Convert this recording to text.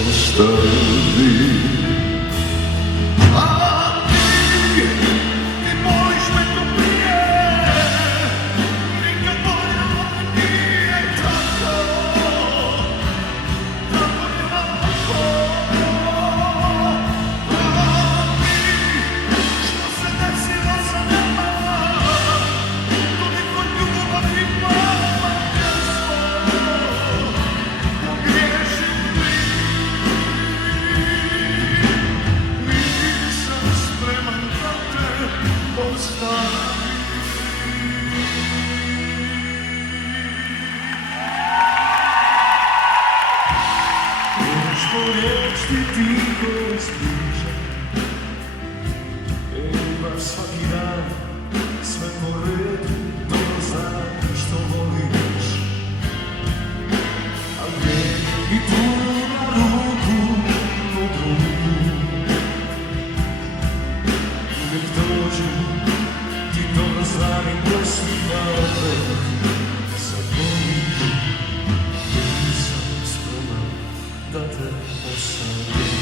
ostavi. Riječ ti tiho ispriča, baš svaki dan sve po redu, dobro znam što voliš. A gdje i tu na ruku pod ruku, uvijek dođu, ti dobro znam i glesima opet zaboliš, jer nisam spreman da te ostavim.